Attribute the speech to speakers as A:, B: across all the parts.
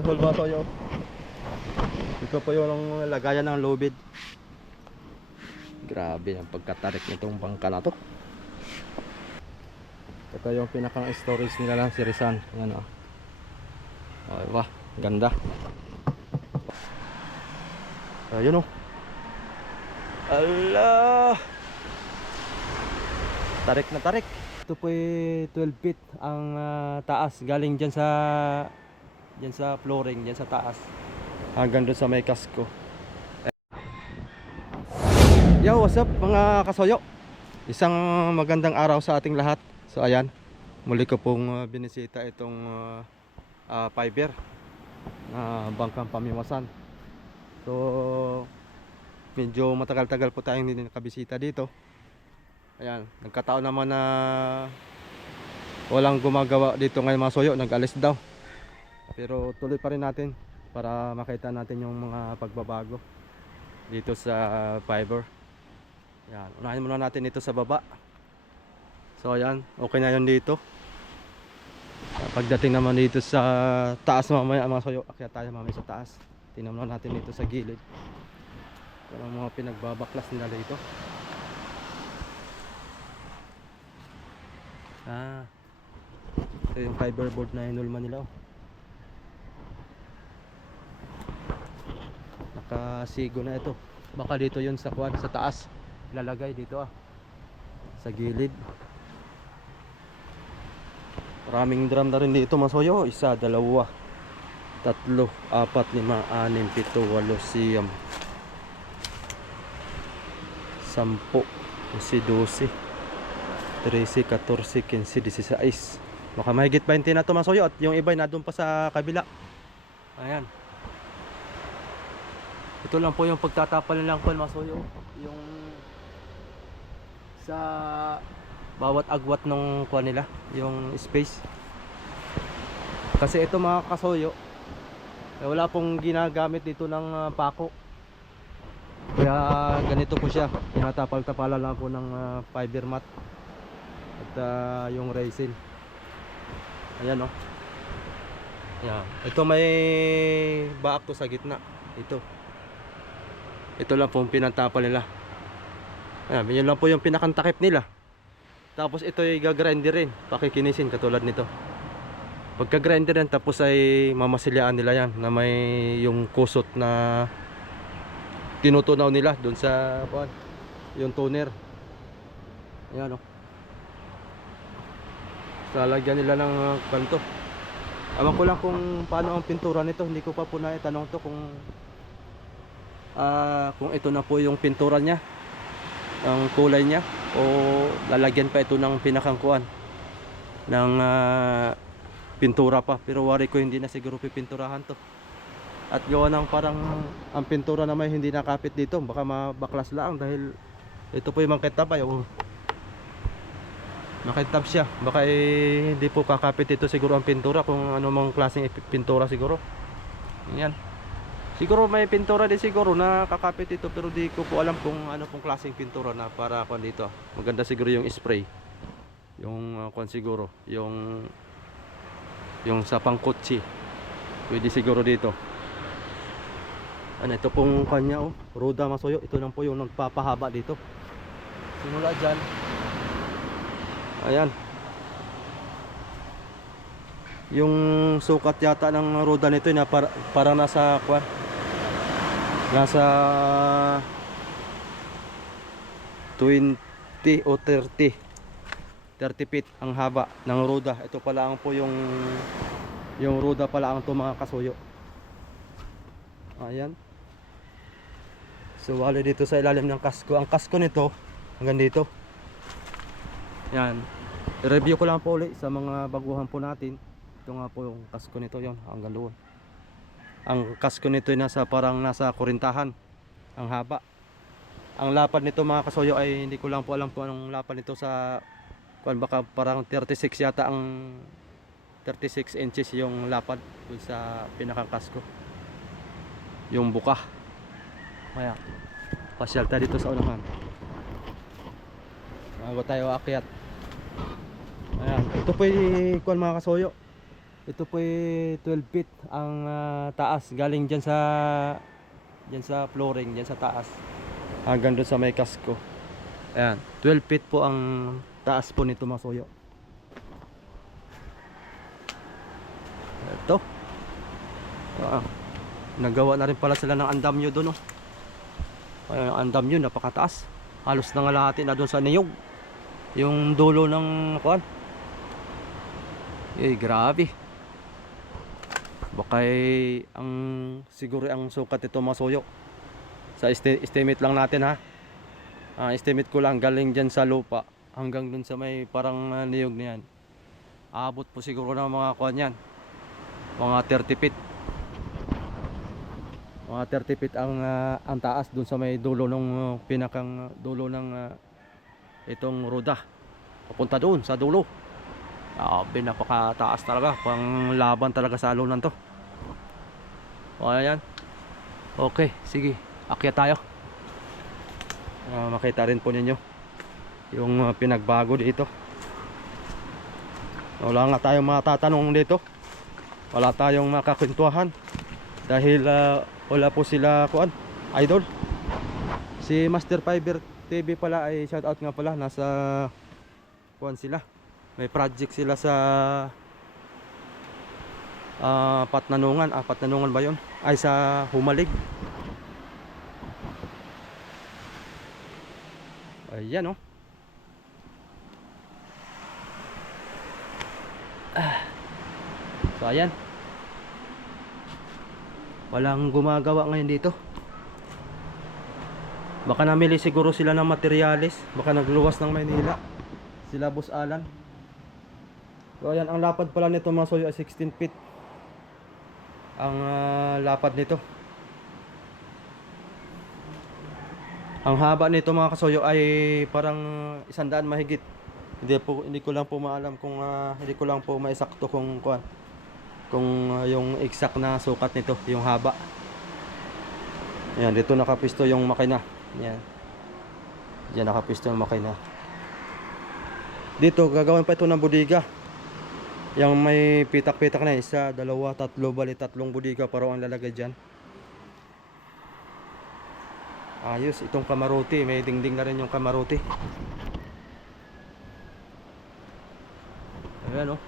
A: Whole baso yun. Ito po yung lagayan ng lubid. Grabe ang pagkatarik nitong bangka na to. Ito yung pinakang storage nila ng Sirisan. Yan o. Oh, diba? Ganda. Ayun o. Allah! Tarik na tarik. Ito po 12 feet ang ah, taas galing dyan sa dyan sa flooring, dyan sa taas. Hanggang doon sa may kasko. Yo, what's up mga kasoyo? Isang magandang araw sa ating lahat. So ayan, muli ko pong ah, binisita itong ah, ah, fiber na bangkang pamimasan. So medyo matagal-tagal po tayong hindi nakabisita dito. Ayan, nagkataon naman na walang gumagawa dito ngayon mga soyo, nag-alis daw. Pero tuloy pa rin natin para makita natin yung mga pagbabago dito sa fiber. Ayan, unahin muna natin ito sa baba. So ayan, okay na yun dito. Pagdating naman dito sa taas mamaya mga soyo, akyat tayo mamaya sa taas. Muna natin dito sa gilid. Ang mga pinagbabaklas nila dito. Ah. Ito yung fiberboard na hinulma nila. Oh. Nakasigo na ito. Baka dito yun sa kwan, sa taas. Ilalagay dito ah. Sa gilid. Maraming drum na rin dito masoyo. Isa, dalawa, tatlo, apat, lima, anim, pito, walo, siyam. Sampo, si 12, 13, 14, 15, 16. Baka mahigit 20 na ito masoyo at yung iba na doon pa sa kabila. Ayan. Ito lang po yung pagtatapal lang po masoyo. Yung sa bawat agwat ng kuha nila, yung space. Kasi ito mga kasoyo, eh, wala pong ginagamit dito ng ah, pako. Kaya ganito po siya, tinatapal-tapalan lang po ng ah, fiber mat at ah, yung resin. Ayan oh. Ayan. Ito may baak to sa gitna. Ito. Ito lang po yung pinatapal nila. Ayan, yun lang po yung pinakantakip nila. Tapos ito ay gagrinder rin, pakikinisin katulad nito. Pagka grinder yan, tapos ay mamasilyaan nila yan na may yung kusot na tinutunaw nila doon sa kuan, yung toner. Ayan oh. Lalagyan nila ng uh, kanto. Alam ko lang kung paano ang pintura nito, hindi ko pa po naitanong to kung ah kung ito na po yung pintura niya ang kulay niya o lalagyan pa ito ng pinakangkuan ng ah, pintura pa. Pero wari ko hindi na siguro pipinturahan to. At gawa ng parang ang pintura na may hindi nakapit dito. Baka mabaklas lang dahil ito po yung mangkitab ay oh. makitab siya. Baka eh, hindi po kakapit ito siguro ang pintura kung ano mang klaseng pintura siguro. Yan Siguro may pintura din siguro na kakapit ito pero di ko po alam kung ano pong klaseng pintura na para kon dito. Maganda siguro yung spray. Yung uh, kon siguro, yung yung sa pangkotse. Pwede siguro dito. Ano ito pong kanya oh, Roda Masoyo. Ito lang po yung nagpapahaba dito. Simula diyan. Ayan. Yung sukat yata ng roda nito na para, parang nasa kwan, nasa 20 o 30 30 feet ang haba ng roda ito pala ang po yung yung roda pala ang to mga kasuyo. Ayan. So wali dito sa ilalim ng kasko. Ang kasko nito hanggang dito. Yan review ko lang po ulit sa mga baguhan po natin. Ito nga po yung kasko nito. Yon hanggang doon ang kasko nito ay nasa parang nasa kurintahan ang haba. Ang lapad nito mga kasoyo ay hindi ko lang po alam kung anong lapad nito sa kuan baka parang 36 yata ang 36 inches yung lapad dun sa pinakang yung buka. Kaya pasyal tayo dito sa unahan. Bago tayo aakyat. Ayan ito po yung kuan mga kasoyo Ito po ay 12 feet ang ah, taas galing diyan sa diyan sa flooring, diyan sa taas. Hanggang doon sa may kasko. Ayan, 12 feet po ang taas po nito mga soyo. Ito. Ah, nagawa na rin pala sila ng andam nyo doon. Oh. Ay, ang andam nyo, napakataas. Halos nangalahati na doon sa niyog. Yung dulo ng kuan. Eh, grabe. Baka eh, ang siguro ang sukat ito mga soyo. Sa esti- estimate lang natin ha. Ah, estimate ko lang galing dyan sa lupa hanggang dun sa may parang ah, niyog na yan. Aabot po siguro ng mga kuan yan. Mga 30 feet. Mga 30 feet ang ah, ang taas dun sa may dulo ng ah, pinakang dulo ng ah, itong ruda. Papunta doon sa dulo. Grabe, napakataas talaga. Pang laban talaga sa alunan to. O, ayan. Okay, sige. Akyat tayo. Ah, makita rin po ninyo yung ah, pinagbago dito. Wala nga tayong matatanong dito. Wala tayong makakwentuhan. Dahil ah, wala po sila kuan, idol. Si Master Fiber TV pala ay shout out nga pala nasa kuan sila. May project sila sa ah Patnanungan, ah Patnanungan ba 'yon? Ay sa Humalig. Ayan oh. Ah. So ayan. Walang gumagawa ngayon dito. Baka namili siguro sila ng materyales. Baka nagluwas ng Maynila. Sila Boss Alan. So ayan, ang lapad pala nito mga soyo ay 16 feet. Ang ah, lapad nito. Ang haba nito mga kasoyo ay parang isandaan mahigit. Hindi po hindi ko lang po maalam kung ah, hindi ko lang po maisakto kung kuan kung ah, yung exact na sukat nito, yung haba. Ayan, dito nakapisto yung makina. Ayan. Diyan nakapisto yung makina. Dito, gagawin pa ito ng budiga. Yung may pitak-pitak na isa, dalawa, tatlo, bali tatlong budiga para ang lalagay dyan. Ayos, itong kamaruti, may dingding na rin yung kamaruti. Ayan oh.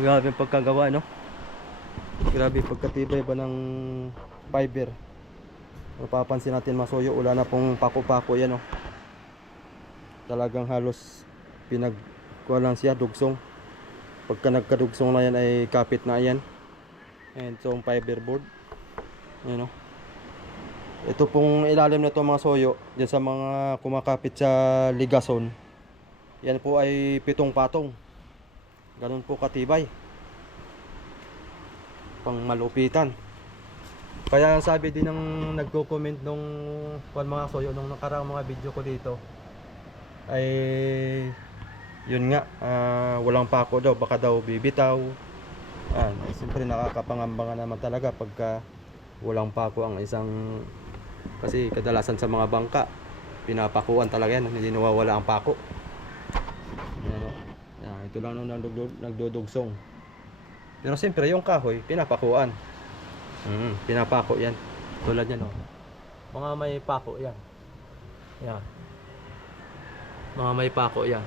A: Grabe yung pagkagawa no. Grabe pagkatibay ba ng fiber. Mapapansin natin masoyo, wala na pong pako-pako yan oh. Talagang halos pinag lang siya dugsong. Pagka nagkadugsong na yan ay kapit na yan. And so fiberboard. Ayan oh. Ito pong ilalim nito mga soyo, dyan sa mga kumakapit sa ligason. Yan po ay pitong patong. Ganun po katibay. Pang malupitan. Kaya sabi din ng nagko-comment nung mga soyo nung nakaraang mga video ko dito ay yun nga ah, walang pako daw baka daw bibitaw ah, siyempre nakakapangamba nga naman talaga pagka walang pako ang isang kasi kadalasan sa mga bangka pinapakuan talaga yan hindi nawawala ang pako oh. Yan, ito lang nung nagdudug- nagdudugsong. Pero siyempre yung kahoy, pinapakuan. Mm, pinapako yan. Tulad yan, oh. Mga may pako yan. Yan. Mga may pako yan.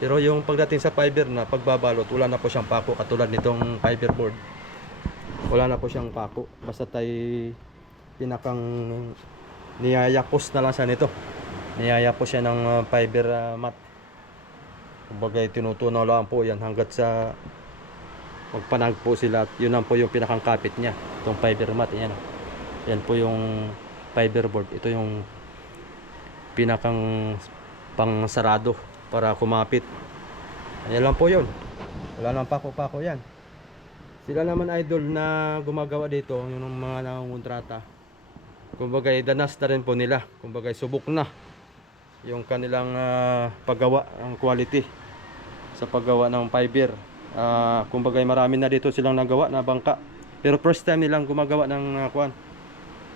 A: Pero yung pagdating sa fiber na pagbabalot, wala na po siyang pako katulad nitong fiberboard. Wala na po siyang pako. Basta tay pinakang niyayapos na lang siya nito. Niyayapos siya ng uh, fiber uh, mat. Kumbaga tinutunaw lang po yan hanggat sa magpanag po sila yun lang po yung pinakang kapit niya. Itong fiber mat. Yan. Yan po yung fiberboard. Ito yung pinakang pang sarado para kumapit. Yan lang po yun. Wala nang pako-pako yan. Sila naman idol na gumagawa dito, yung mga nangungontrata. Kumbaga danas na rin po nila. Kumbaga subok na yung kanilang ah, paggawa, ang quality sa paggawa ng fiber. Ah, kumbaga marami na dito silang nagawa na bangka. Pero first time nilang gumagawa ng uh, kuan.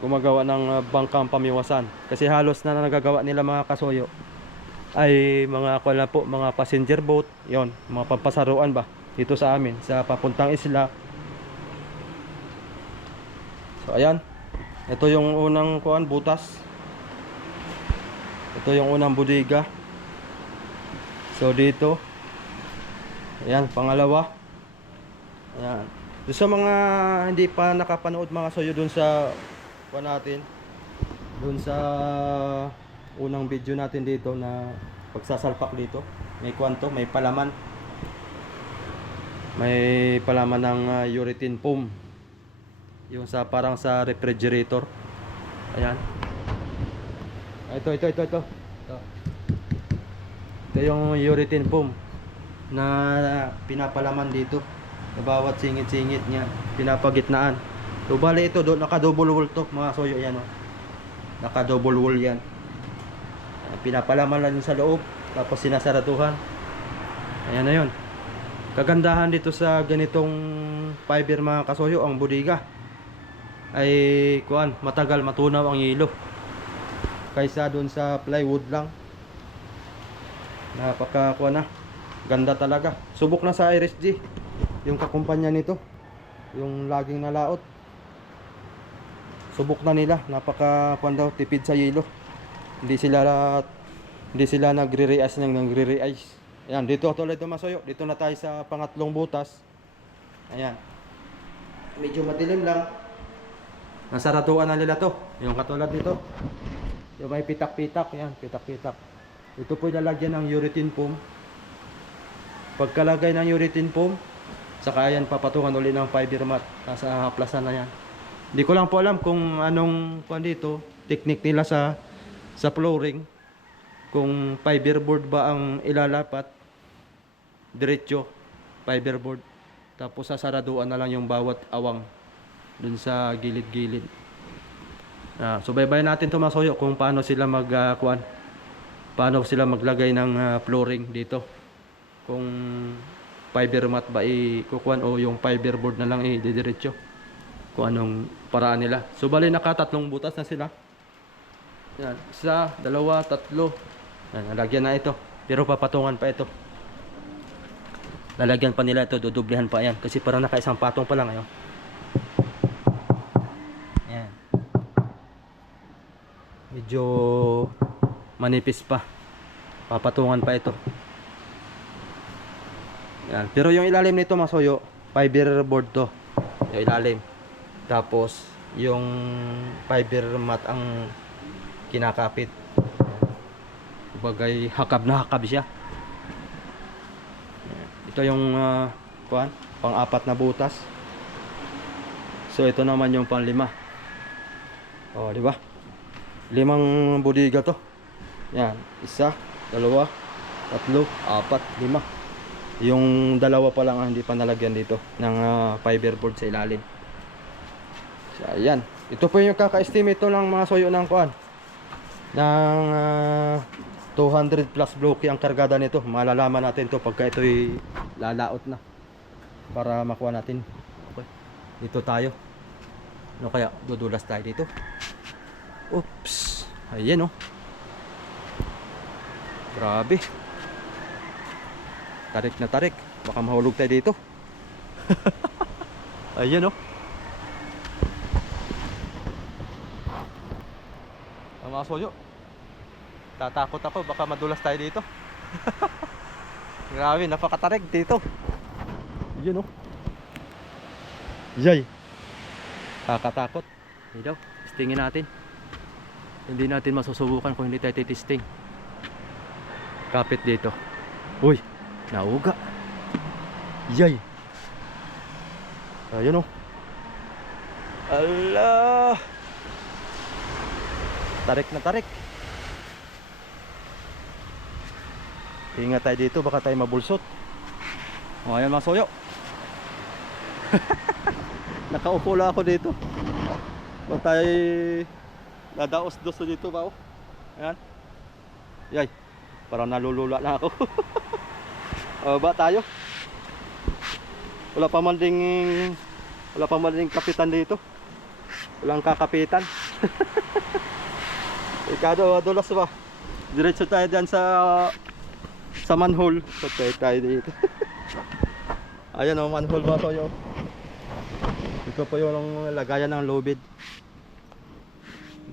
A: Gumagawa ng ah, bangkang pamiwasan. Kasi halos na nagagawa nila mga kasoyo ay mga kuan lang po, mga passenger boat, 'yon, mga pampasaruan ba dito sa amin sa papuntang isla. So ayan. Ito yung unang kuan butas. Ito yung unang bodega. So dito. Ayan, pangalawa. Ayan. Doon sa mga hindi pa nakapanood mga soyo dun sa kuan natin. Dun sa unang video natin dito na pagsasalpak dito. May kwanto, may palaman. May palaman ng uh, urethane foam. Yung sa parang sa refrigerator. Ayan. Ah, Ito, ito, ito, ito. Ito. Ito yung urethane foam na pinapalaman dito. Sa bawat singit-singit niya, pinapagitnaan. So bali ito, do, naka-double wall to, mga soyo yan. Oh. Naka-double wall yan. Pinapalaman lang yun sa loob, tapos sinasaratuhan. Ayan na yun. Kagandahan dito sa ganitong fiber mga kasoyo, ang bodega ay kuan, matagal matunaw ang yelo. Kaysa doon sa plywood lang. Napaka kuan na. Ganda talaga. Subok na sa Iris G. Yung kakumpanya nito. Yung laging nalaot. Subok na nila. Napaka kuan daw tipid sa yelo. Hindi sila hindi sila nagre-re-ice ng nagre-re-ice. Ayan, dito tuloy ito masoyo. Dito na tayo sa pangatlong butas. Ayan. Medyo madilim lang. Nasaratuan na nila to. Yung katulad nito. Yung may pitak-pitak. Ayan, pitak-pitak. Ito po lalagyan ng urethane foam. Pagkalagay ng urethane foam, saka yan papatungan uli ng fiber mat. Nasa haplasan na yan. Hindi ko lang po alam kung anong kung dito, technique nila sa sa flooring. Kung fiberboard ba ang ilalapat, diretso, fiberboard. Tapos sasaraduan na lang yung bawat awang dun sa gilid-gilid. Ah, so baybayin natin to mga soyo kung paano sila mag ah, kuan. Paano sila maglagay ng ah, flooring dito. Kung fiber mat ba ikukuan o yung fiberboard na lang i-diretso. Kung anong paraan nila. So bali nakatatlong butas na sila. Yan, isa, dalawa, tatlo. Yan, nalagyan na ito. Pero papatungan pa ito. Lalagyan pa nila ito, dudublehan pa yan. Kasi parang nakaisang patong pa lang ngayon. Yan. Medyo manipis pa. Papatungan pa ito. Yan. Pero yung ilalim nito masoyo, fiber board to. Yung ilalim. Tapos, yung fiber mat ang kinakapit. Bagay hakab na hakab siya. Ito yung uh, kuan, pang-apat na butas. So ito naman yung pang-lima. Oh, di ba? Limang bodega to. Yan, isa, dalawa, tatlo, apat, lima. Yung dalawa pa lang ang hindi pa nalagyan dito ng uh, fiberboard sa ilalim. So, ayan. Ito po yung kaka-estimate to ng mga soyo ng kuan ng ah, 200 plus blocky ang kargada nito. Malalaman natin to pagka ito'y lalaot na. Para makuha natin. Okay. Dito tayo. Ano kaya? Dudulas tayo dito. Oops. Ayan oh. Grabe. Tarik na tarik. Baka mahulog tayo dito. Ayan oh. Ang mga soyo. Tatakot ako baka madulas tayo dito. Grabe, napakatarig dito. Yun oh. Yay. Kakatakot. Hindi daw. Testingin natin. Hindi natin masusubukan kung hindi tayo titisting. Kapit dito. Uy, nauga. Yay. Ayun oh. Allah. Tarik na tarik. Ingat tayo dito, baka tayo mabulsot. O, ayan mga soyo. Nakaupo lang ako dito. Baka tayo nadaos-dos na dito ba? oh. Ayan. Yay. Parang nalulula na ako. o, ba tayo? Wala pa man ding wala pa man ding kapitan dito. Walang kakapitan. Ikaw daw, dulas ba? Diretso tayo dyan sa sa manhole. So tayo tayo dito. Ayan o, manhole ba to Ito po yung lagayan ng lubid.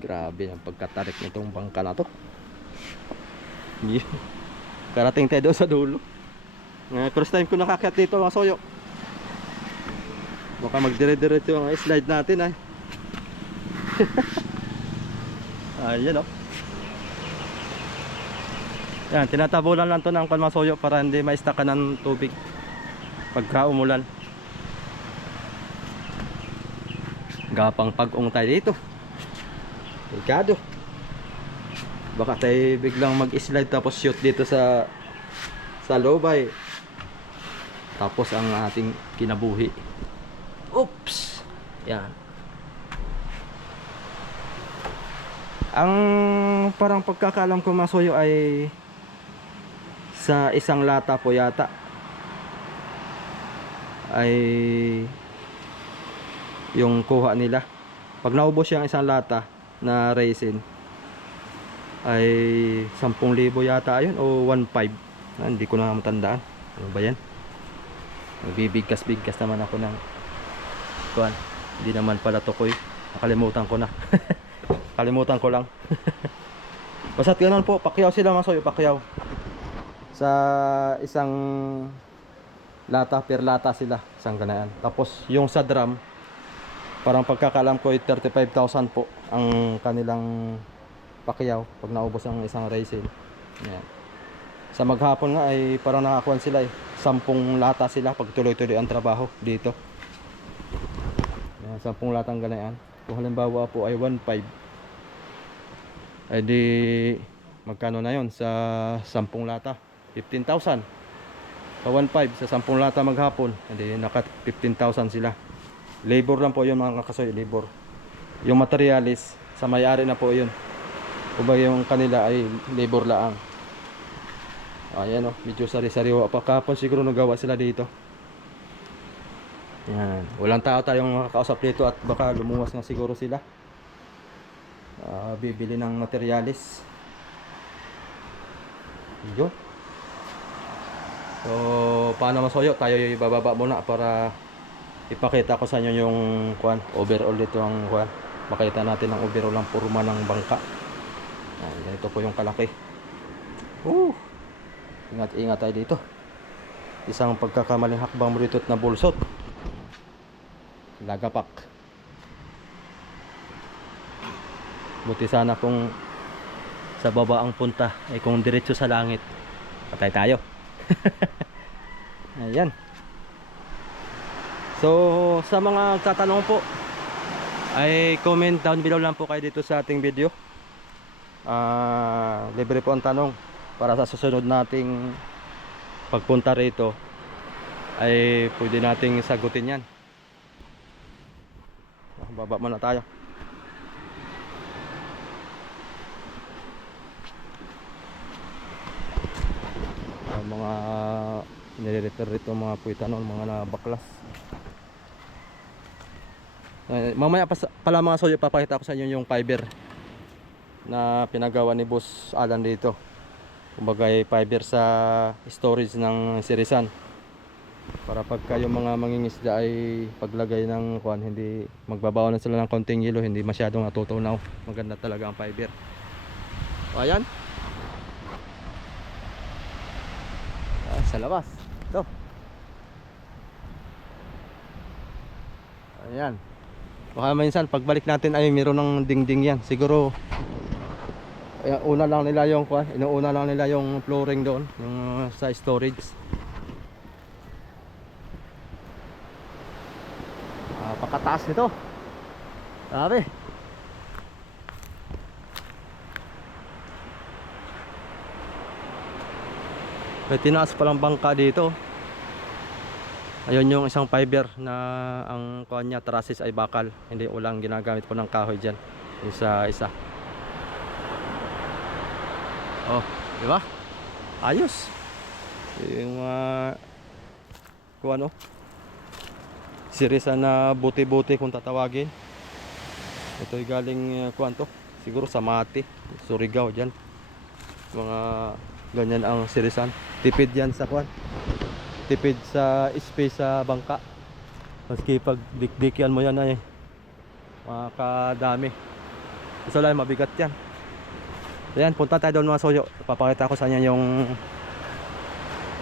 A: Grabe ang pagkatarik nitong bangka na to. Karating tayo sa dulo. Uh, first time ko nakakyat dito mga soyo. Baka magdire-diretso ang slide natin ay. Ayan o. Yan, tinatabulan lang to ng kalmasoyo para hindi maistakan ng tubig pagka umulan. Gapang pag-ung tayo dito. Delikado. Baka tayo biglang mag-slide tapos shoot dito sa sa lobay. Tapos ang ating kinabuhi. Oops! Yan. Ang parang pagkakalam ko masoyo ay sa isang lata po yata ay yung kuha nila. Pag naubos yung isang lata na resin ay 10,000 yata ayun o 1.5 ah, hindi ko na matandaan ano ba yan Nagbibigkas-bigkas naman ako ng kuan. Hindi naman pala tukoy. Nakalimutan ko na. Kalimutan ko lang. Basta't ganun po, pakyaw sila masoy, pakyaw. Sa isang lata, per lata sila, isang ganaan. Tapos yung sa drum, parang pagkakalam ko ay 35,000 po ang kanilang pakyaw pag naubos ang isang resin. Yan. Sa maghapon nga ay parang nakakuan sila eh. Sampung lata sila pag tuloy-tuloy ang trabaho dito. Yan, sampung latang ganayan. Kung halimbawa po ay 1.5 ay di magkano na yon sa sampung lata 15,000 sa 1.5 sa sampung lata maghapon hindi naka 15,000 sila. Labor lang po yun mga kasoy labor. Yung materialis sa may-ari na po yun. Kumbaga yung kanila ay labor laang. Ayan o medyo sari-sariwa pa. Kapon siguro nagawa sila dito. Yan walang tao tayong makakausap dito at baka lumuwas na siguro sila. Ah, bibili ng materialis. Yun so paano masoyo tayo ibababa muna para ipakita ko sa inyo yung kuan overall dito ang kuan makita natin ang overall ng purma ng bangka. Ayan, ganito po yung kalaki. Uh, ingat ingat tayo dito. Isang pagkakamaling hakbang mo dito na bulsot. Lagapak. Buti sana kung sa baba ang punta ay kung diretso sa langit patay tayo ayan. So sa mga tatanong po ay comment down below lang po kayo dito sa ating video. Ah, libre po ang tanong. Para sa susunod nating pagpunta rito ay pwede nating sagutin yan. Baba muna tayo mga nire-refer rito mga puitanon mga nabaklas. Eh, mamaya pa, pala mga soyo papakita ko sa inyo yung fiber na pinagawa ni Boss Alan dito. Kumbaga ay fiber sa storage ng sirisan. Para pagka yung mga mangingisda ay paglagay ng kuan hindi magbabawa na sila ng konting yelo hindi masyadong natutunaw. Maganda talaga ang fiber. O ayan Ah, sa labas. Ito. Ayan. Baka minsan pagbalik natin ay meron ng dingding yan. Siguro ay, una lang nila yung kuan inuuna lang nila yung flooring doon yung uh, sa storage. Ah, pakataas nito. Sabi may tinaas palang bangka dito. Ayun yung isang fiber na ang kuan niya trusses ay bakal. Hindi ulang ginagamit po ng kahoy dyan. Isa isa. Oh di ba? Ayos. Yung uh, kung ano. Sirisa na buti-buti kung tatawagin. Ito ay galing uh, kuan to? Siguro sa Mati Surigao dyan. Mga ganyan ang sirisan tipid yan sa kwan tipid sa space sa bangka maski pag dikdikian mo yan ay makakadami gusto lang mabigat yan Ayan, punta tayo doon mga soyo. Papakita ko sa inyo yung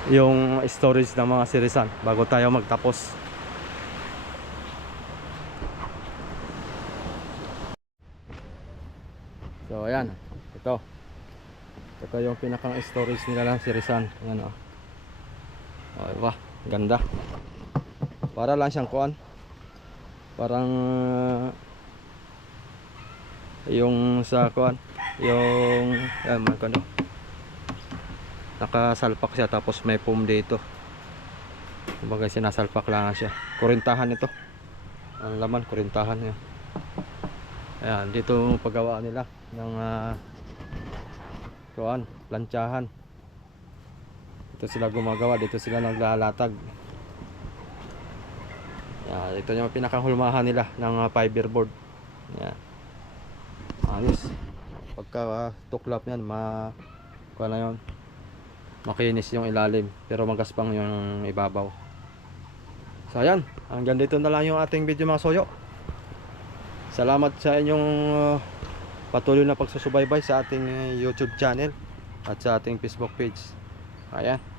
A: yung storage ng mga sirisan bago tayo magtapos. So ayan, ito. Ito yung pinakang storage nila ng sirisan. Ayan oh. Oh, diba? Ganda. Para lang siyang kuan. Parang uh, yung sa kuan, yung um, ano, nakasalpak siya tapos may foam dito. Kumbaga sinasalpak lang siya. Kurintahan ito. Ang laman kurintahan niya. Ayan, dito paggawa nila ng uh, kuan, plantsahan. Dito sila gumagawa, dito sila naglalatag. Yan, ito yung pinakahulmahan nila ng uh, fiberboard. Yan. Ayos. Pagka uh, tuklap yan, ma kuha na yun. Makinis yung ilalim, pero magaspang yung ibabaw. So ayan, hanggang dito na lang yung ating video mga soyo. Salamat sa inyong uh, patuloy na pagsusubaybay sa ating uh, YouTube channel at sa ating Facebook page. Ayan.